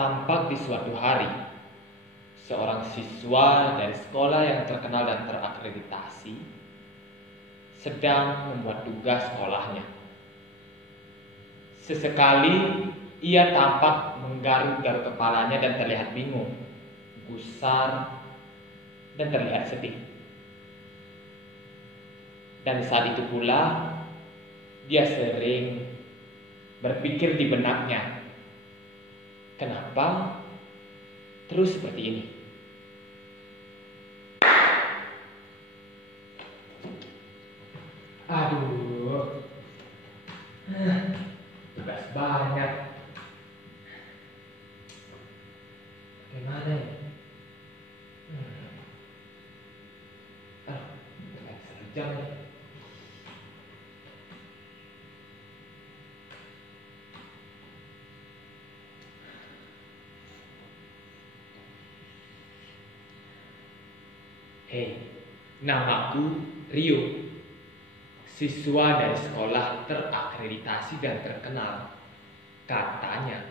Tampak di suatu hari, seorang siswa dari sekolah yang terkenal dan terakreditasi sedang membuat tugas sekolahnya. Sesekali ia tampak menggaruk-garuk kepalanya dan terlihat bingung, gusar, dan terlihat sedih. Dan saat itu pula dia sering berpikir di benaknya, kenapa terus seperti ini? Aduh, tugas banyak. Gimana ya? Bukan sejam ya. Hei, namaku Rio, siswa dari sekolah terakreditasi dan terkenal. Katanya,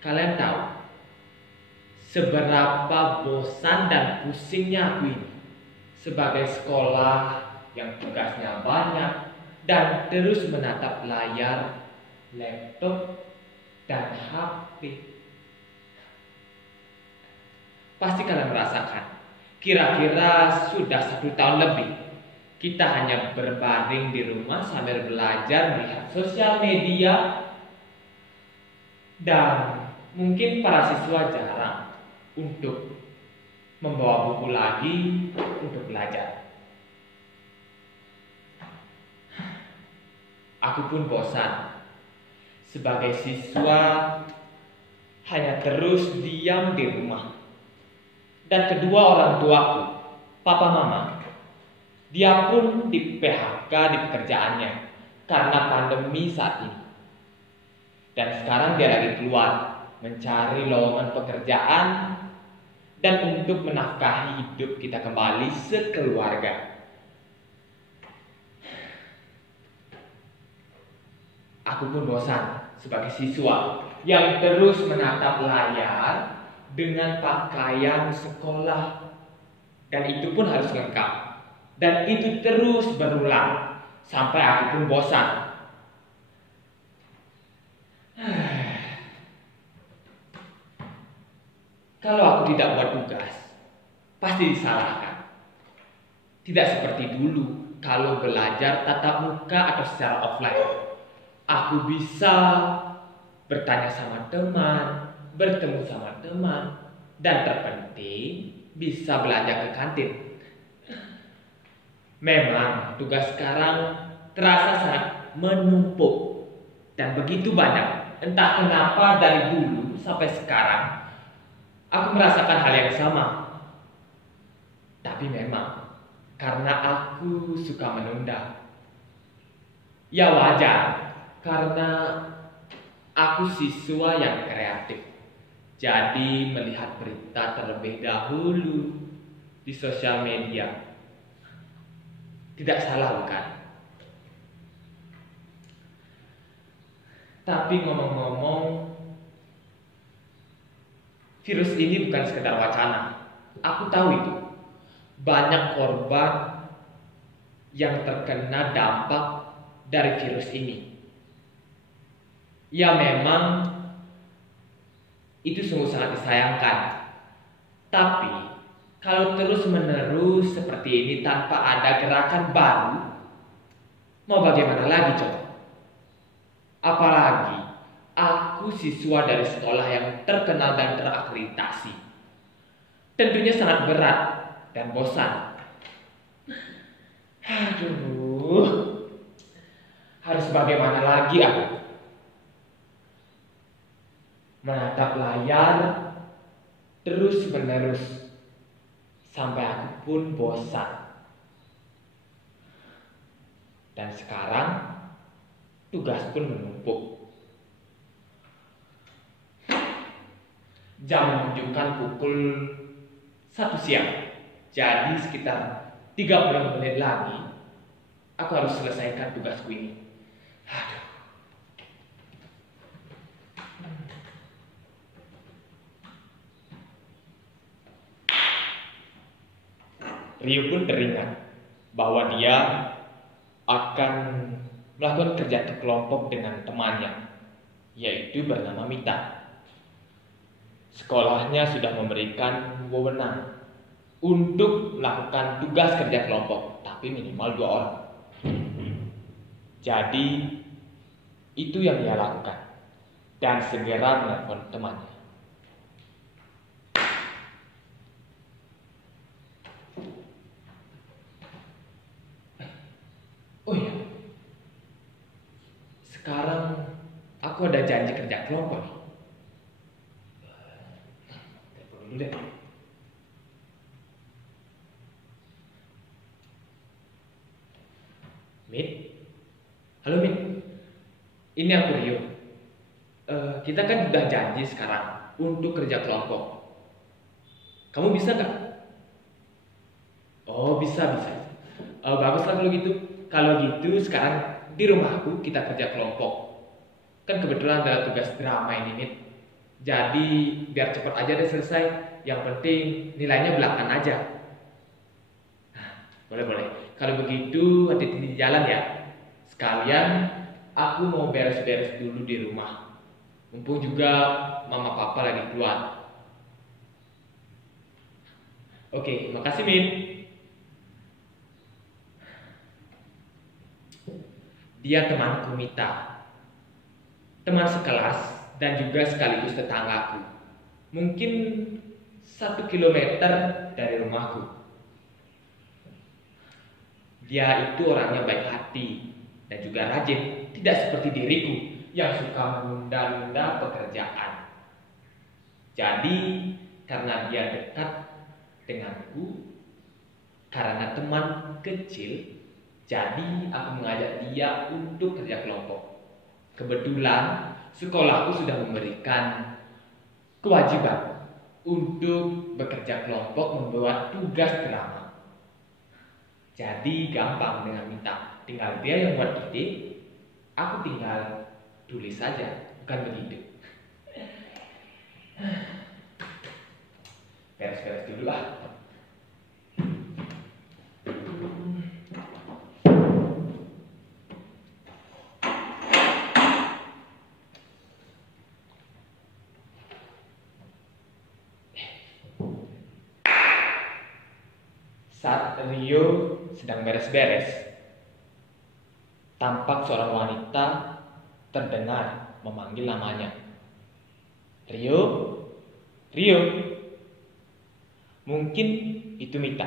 kalian tahu seberapa bosan dan pusingnya aku ini sebagai sekolah yang tugasnya banyak dan terus menatap layar, laptop, dan HP. Pasti kalian merasakan, kira-kira sudah 1 tahun lebih kita hanya berbaring di rumah sambil belajar melihat sosial media, dan mungkin para siswa jarang untuk membawa buku lagi untuk belajar. Aku pun bosan sebagai siswa hanya terus diam di rumah. Dan kedua orang tuaku, papa mama, dia pun di PHK di pekerjaannya karena pandemi saat ini. Dan sekarang dia lagi keluar mencari lowongan pekerjaan dan untuk menafkahi hidup kita kembali sekeluarga. Aku pun bosan sebagai siswa yang terus menatap layar dengan pakaian sekolah, dan itu pun harus lengkap, dan itu terus berulang sampai aku pun bosan. Kalau aku tidak buat tugas, pasti disalahkan. Tidak seperti dulu kalau belajar tatap muka atau secara offline. Aku bisa bertanya sama teman, bertemu sama teman, dan terpenting bisa belanja ke kantin. Memang tugas sekarang terasa sangat menumpuk dan begitu banyak. Entah kenapa dari dulu sampai sekarang aku merasakan hal yang sama. Tapi memang karena aku suka menunda. Ya wajar, karena aku siswa yang kreatif. Jadi melihat berita terlebih dahulu di sosial media. Tidak salah bukan? Tapi ngomong-ngomong, virus ini bukan sekedar wacana. Aku tahu itu. Banyak korban yang terkena dampak dari virus ini. Ya memang itu sungguh sangat disayangkan. Tapi kalau terus-menerus seperti ini tanpa ada gerakan baru, mau bagaimana lagi coba? Apalagi aku siswa dari sekolah yang terkenal dan terakreditasi. Tentunya sangat berat dan bosan. Aduh, harus bagaimana lagi aku? Menatap layar terus-menerus sampai aku pun bosan. Dan sekarang tugas pun menumpuk. Jam menunjukkan pukul 1 siang. Jadi sekitar 30 menit lagi aku harus selesaikan tugasku ini. Aduh. Rio pun teringat bahwa dia akan melakukan kerja kelompok dengan temannya, yaitu bernama Mita. Sekolahnya sudah memberikan wewenang untuk melakukan tugas kerja kelompok, tapi minimal 2 orang. Jadi, itu yang dia lakukan dan segera menelpon temannya. Oh iya, sekarang aku ada janji kerja kelompok. Telepon dulu deh. Mit, halo Mit, ini aku Rio. Kita kan udah janji sekarang untuk kerja kelompok. Kamu bisa nggak? Oh bisa. Baguslah kalau gitu. Kalau gitu sekarang di rumahku kita kerja kelompok. Kan kebetulan ada tugas drama ini Mit. Jadi biar cepat aja deh selesai. Yang penting nilainya belakangan aja. Nah, boleh. Kalau begitu hati-hati di jalan ya. Sekalian aku mau beres-beres dulu di rumah. Mumpung juga mama papa lagi keluar. Oke, makasih Min. Dia temanku Mita, teman sekelas dan juga sekaligus tetanggaku. Mungkin 1 kilometer dari rumahku. Dia itu orangnya baik hati dan juga rajin, tidak seperti diriku yang suka menunda-nunda pekerjaan. Jadi, karena dia dekat denganku, karena teman kecil, jadi aku mengajak dia untuk kerja kelompok. Kebetulan sekolahku sudah memberikan kewajiban untuk bekerja kelompok membuat tugas drama. Jadi gampang dengan Mita. Tinggal dia yang buat ide, aku tinggal tulis saja, bukan begitu. Beres-beres dulu lah. Saat Rio sedang beres-beres, tampak seorang wanita terdengar memanggil namanya. Rio. Mungkin itu Mita.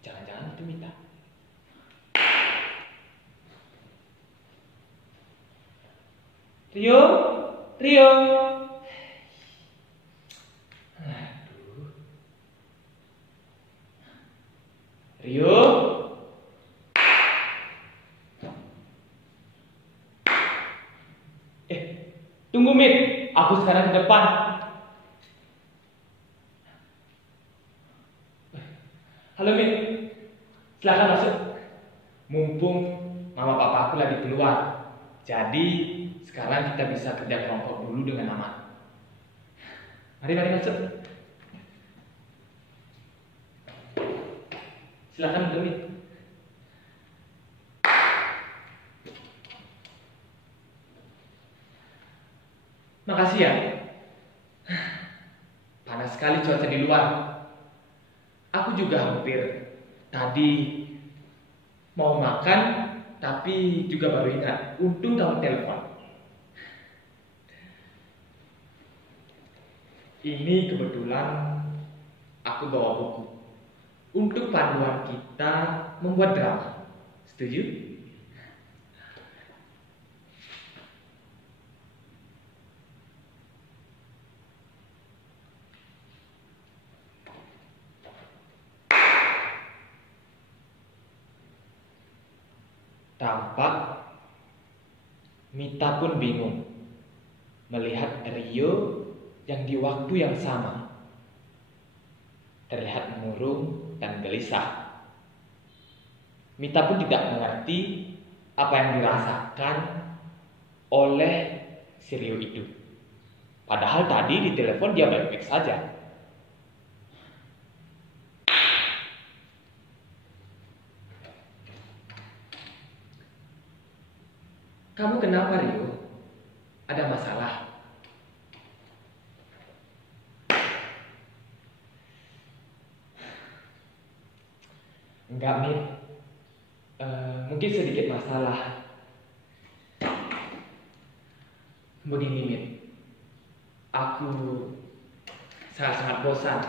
Jangan-jangan itu Mita. Rio. Aduh. Rio. Tunggu Mit, aku sekarang ke depan. Halo Mit, silakan masuk. Mumpung mama papa aku lagi keluar, jadi sekarang kita bisa kerja kelompok dulu dengan aman. Mari masuk. Silakan Mit. Makasih ya. Panas sekali cuaca di luar. Aku juga hampir tadi mau makan, tapi juga baru ingat. Untung kamu telepon. Ini kebetulan aku bawa buku untuk panduan kita membuat drama. Setuju? Tampak Mita pun bingung melihat Rio yang di waktu yang sama terlihat murung dan gelisah. Mita pun tidak mengerti apa yang dirasakan oleh si Rio itu. Padahal tadi di telepon dia baik-baik saja. Kamu kenapa, Rio? Ada masalah? Enggak, Mit. Mungkin sedikit masalah. Begini, Mit. Aku sangat-sangat bosan.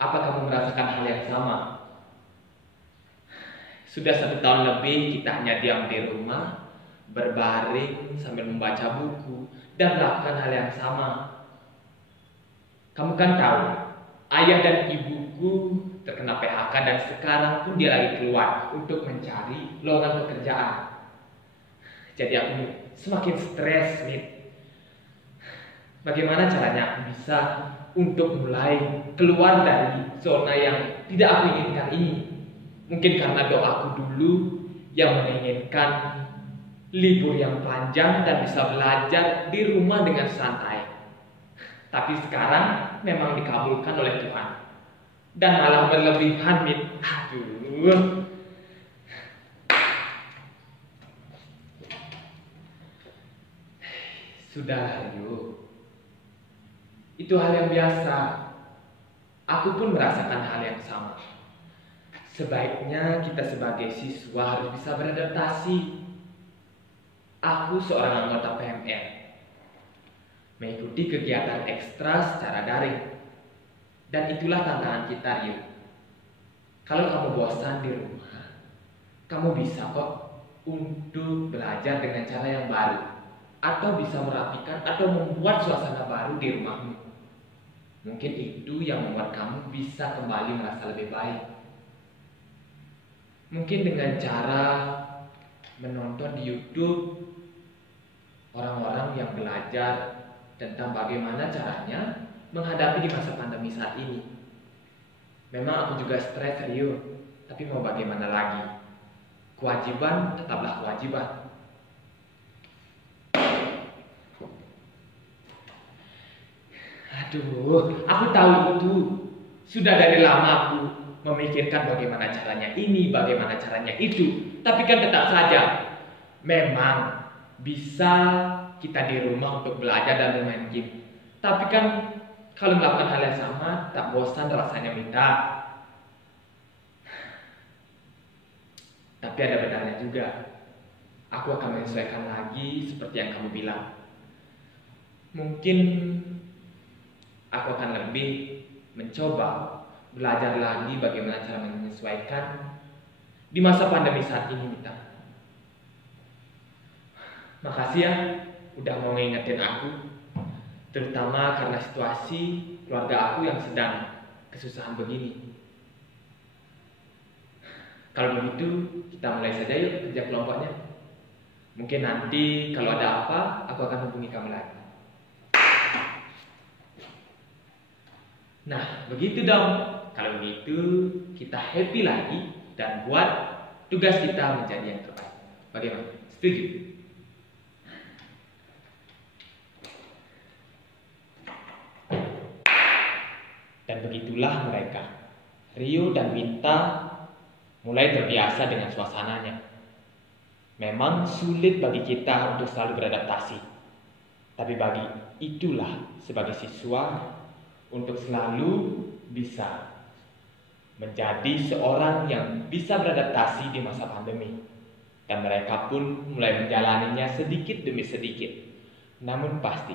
Apa kamu merasakan hal yang sama? Sudah 1 tahun lebih kita hanya diam di rumah, berbaring sambil membaca buku dan melakukan hal yang sama. Kamu kan tahu, ayah dan ibuku terkena PHK dan sekarang pun dia lagi keluar untuk mencari lowongan pekerjaan. Jadi aku semakin stres, Mit. Bagaimana caranya aku bisa untuk mulai keluar dari zona yang tidak aku inginkan ini? Mungkin karena doaku dulu yang menginginkan libur yang panjang dan bisa belajar di rumah dengan santai. Tapi sekarang memang dikabulkan oleh Tuhan. Dan malah berlebihan, Mit. Aduh. Sudah, Rio. Itu hal yang biasa. Aku pun merasakan hal yang sama. Sebaiknya kita sebagai siswa harus bisa beradaptasi. Aku seorang anggota PMR, mengikuti kegiatan ekstra secara daring. Dan itulah tantangan kita, Rio. Kalau kamu bosan di rumah, kamu bisa kok untuk belajar dengan cara yang baru, atau bisa merapikan atau membuat suasana baru di rumahmu. Mungkin itu yang membuat kamu bisa kembali merasa lebih baik. Mungkin dengan cara menonton di YouTube orang-orang yang belajar tentang bagaimana caranya menghadapi di masa pandemi saat ini. Memang aku juga stres, Rio, tapi mau bagaimana lagi? Kewajiban tetaplah kewajiban. Aduh, aku tahu itu. Sudah dari lama aku memikirkan bagaimana caranya ini, bagaimana caranya itu. Tapi kan tetap saja, memang bisa kita di rumah untuk belajar dan bermain game. Tapi kan kalau melakukan hal yang sama, tak bosan rasanya minta. Tapi ada benarnya juga. Aku akan menyesuaikan lagi seperti yang kamu bilang. Mungkin aku akan lebih mencoba belajar lagi bagaimana cara menyesuaikan di masa pandemi saat ini, Mita. Makasih ya udah mau ngingetin aku, terutama karena situasi keluarga aku yang sedang kesusahan begini. Kalau begitu kita mulai saja yuk kerja kelompoknya. Mungkin nanti kalau ada apa aku akan hubungi kamu lagi. Nah, begitu dong. Kalau begitu, kita happy lagi dan buat tugas kita menjadi yang terbaik. Bagaimana? Setuju? Dan begitulah mereka, Rio dan Mita, mulai terbiasa dengan suasananya. Memang sulit bagi kita untuk selalu beradaptasi. Tapi bagi itulah sebagai siswa untuk selalu bisa menjadi seorang yang bisa beradaptasi di masa pandemi. Dan mereka pun mulai menjalaninya sedikit demi sedikit. Namun pasti